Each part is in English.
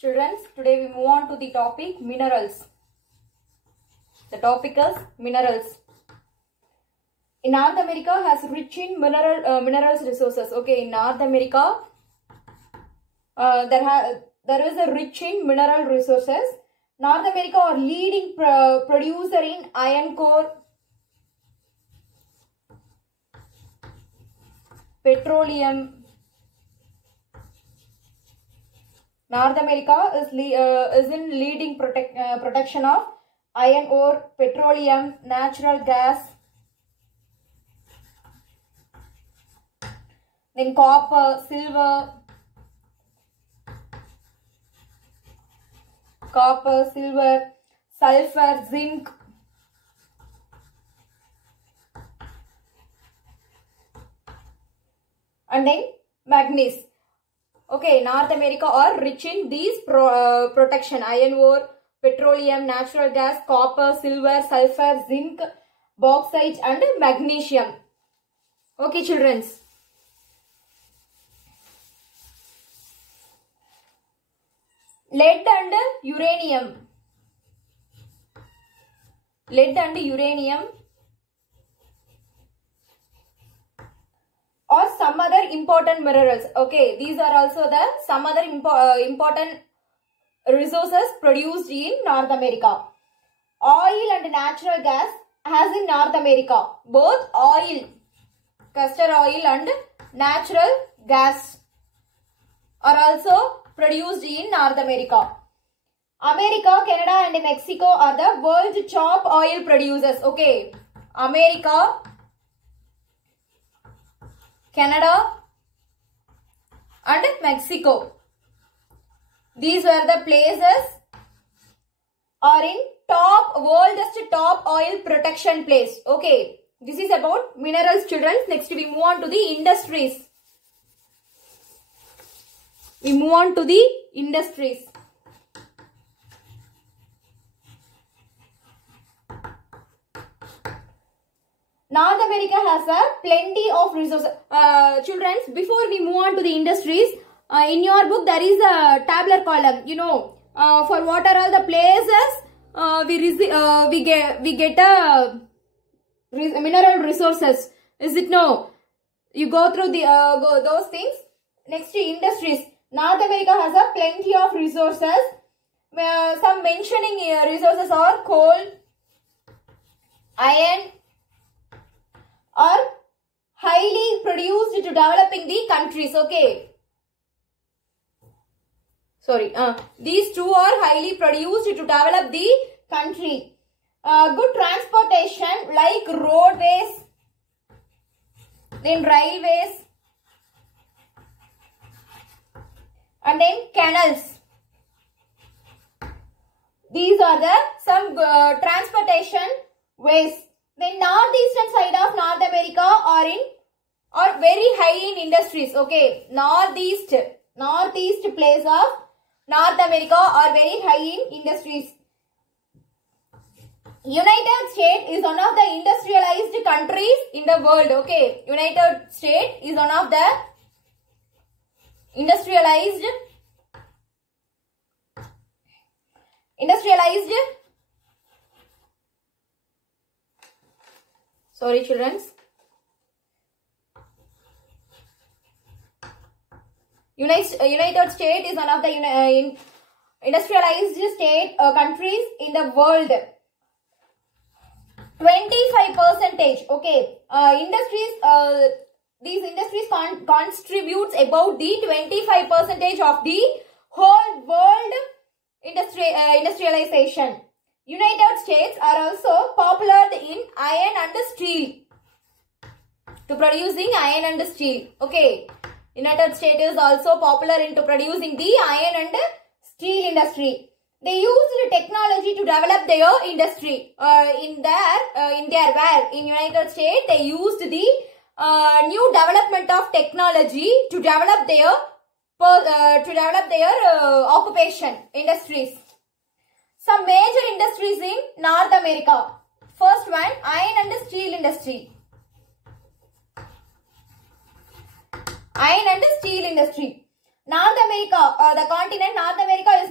Children, today we move on to the topic minerals. The topic is minerals. In North America has rich in minerals resources. Okay, in North America there is a rich in mineral resources. North America are leading producer in iron ore, petroleum. North America is in leading protection of iron ore, petroleum, natural gas, then copper, silver, sulfur, zinc, and then manganese. Okay, North America are rich in these protection: iron ore, petroleum, natural gas, copper, silver, sulfur, zinc, bauxite, and magnesium. Okay, children. Lead and uranium. Lead and uranium or some other important minerals. Okay, these are also the some other important resources produced in North America. Oil and natural gas has in North America. Both oil, castor oil and natural gas are also produced in North America. America, Canada and Mexico are the world top oil producers. Okay, America, Canada and Mexico. These were the places are in world's top oil protection place. Okay, this is about minerals, children. Next we move on to the industries. North America has a plenty of resources. Children, before we move on to the industries, in your book there is a tabular column. You know, for what are all the places we get mineral resources. Is it no? You go through the those things. Next, industries. North America has a plenty of resources. Some mentioning resources are coal, iron, are highly produced to developing the countries. Okay. Sorry. These two are highly produced to develop the country. Good transportation like roadways, then railways, and then canals. These are the some transportation ways. The northeastern side of North America are very high in industries. Okay, northeast place of North America are very high in industries. United States is one of the industrialized countries in the world. Okay, United States is one of the industrialized. Sorry, children. United States is one of the industrialized countries in the world. 25%. Okay, these industries contributes about the 25% of the whole world industrialization. United States are also popular in iron and steel. To producing iron and steel. Okay, United States is also popular into producing the iron and steel industry. They used technology to develop their industry. In United States, they used the new development of technology to develop their occupation industries. Some major industries in North America. First one, iron and steel industry. Iron and steel industry. North America, the continent North America is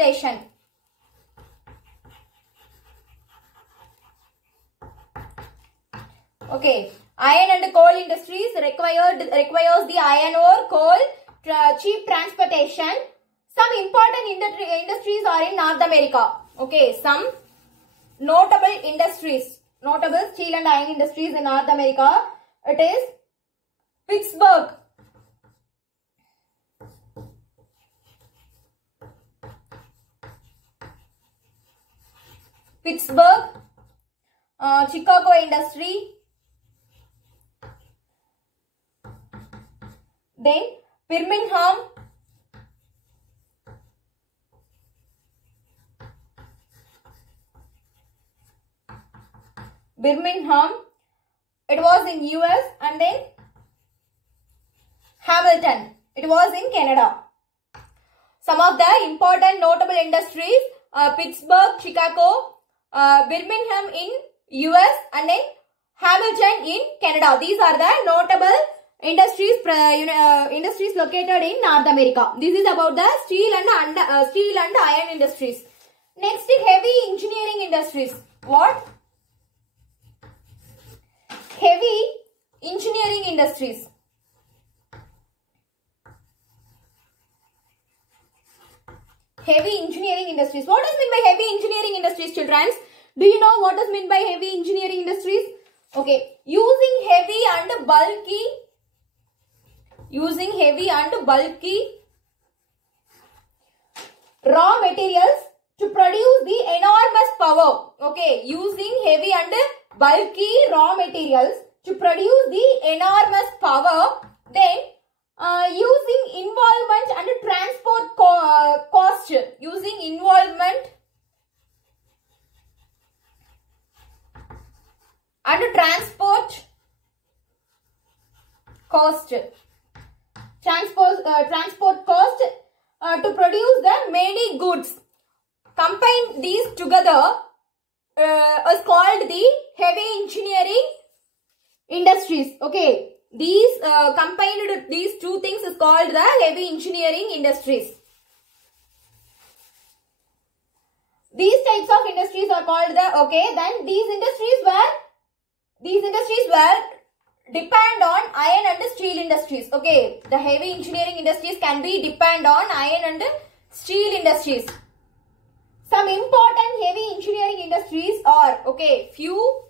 transportation. Okay, iron and coal industries requires the iron ore, coal, cheap transportation. Some important industries are in North America. Okay, some notable industries, notable steel and iron industries in North America. It is Pittsburgh. Pittsburgh, Chicago industry, then Birmingham, it was in US, and then Hamilton, it was in Canada. Some of the important notable industries, Pittsburgh, Chicago, Birmingham in US, and then Hamilton in Canada. These are the notable industries industries located in North America. This is about the steel and iron industries. Next, heavy engineering industries. What? Heavy engineering industries. Heavy engineering industries. What does mean by heavy engineering industries, children? Do you know what does mean by heavy engineering industries? Okay, using heavy and bulky raw materials to produce the enormous power. Okay, using heavy and bulky raw materials to produce the enormous power. Then using involvement and transport cost. Using involvement and transport cost. Transport cost to produce the many goods. Combine these together is called the heavy engineering industries. Okay, these combined these two things is called the heavy engineering industries. These types of industries are called the then these industries were depend on iron and steel industries. Okay, the heavy engineering industries can be depend on iron and steel industries. Some important heavy engineering industries are few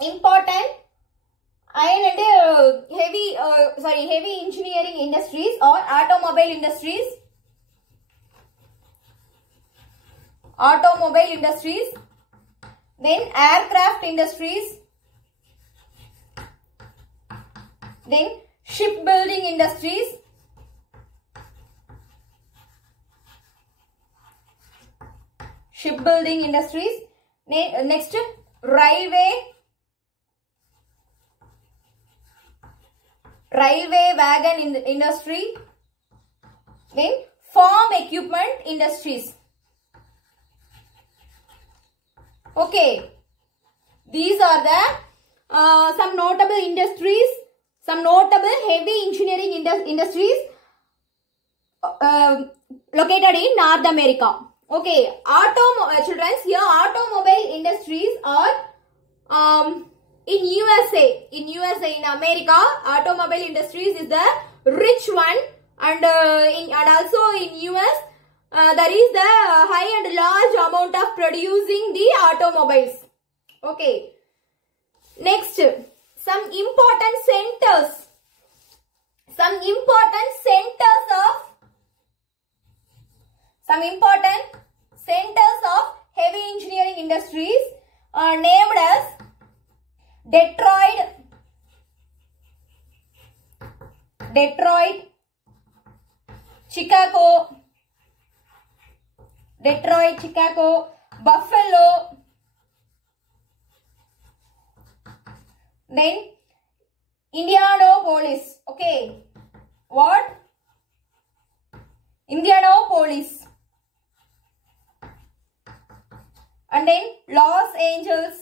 important iron and heavy engineering industries are automobile industries, then aircraft industries, then shipbuilding industries, next railway wagon industry, then farm equipment industries. Okay, these are the some notable industries, some notable heavy engineering industries located in North America. Okay, children, here automobile industries are in USA. In America, automobile industries is the rich one, and also in US, there is the high and large amount of producing the automobiles. Okay. Next, some important centers of heavy engineering industries are named as Detroit, Chicago, Buffalo, then Indianapolis. Okay, what? Indianapolis, and then Los Angeles.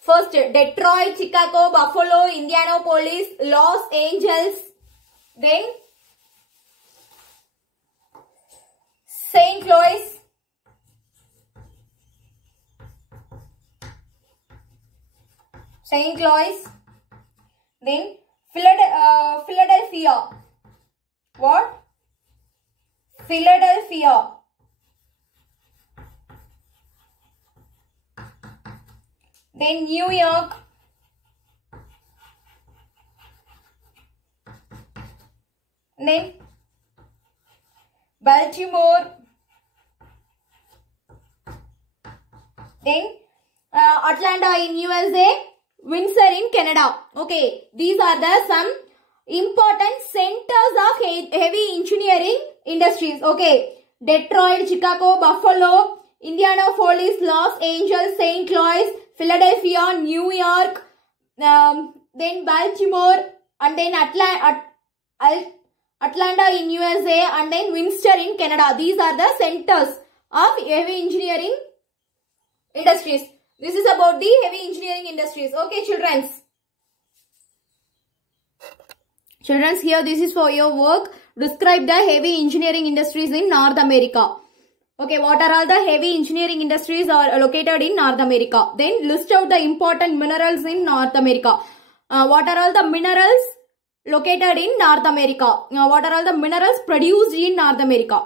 First, Detroit, Chicago, Buffalo, Indianapolis, Los Angeles. Then St. Louis, St. Louis, then Philadelphia. What? Philadelphia. Then New York. Then Baltimore. Then Atlanta in USA. Windsor in Canada. Okay, these are the some important centers of heavy engineering industries. Okay, Detroit, Chicago, Buffalo, Indianapolis, Los Angeles, St. Louis, Philadelphia, New York, then Baltimore, and then Atlanta in USA, and then Windsor in Canada. These are the centers of heavy engineering industries. This is about the heavy engineering industries. Okay, children. Children, here this is for your work. Describe the heavy engineering industries in North America. Okay, what are all the heavy engineering industries are located in North America? Then list out the important minerals in North America. What are all the minerals located in North America? What are all the minerals produced in North America?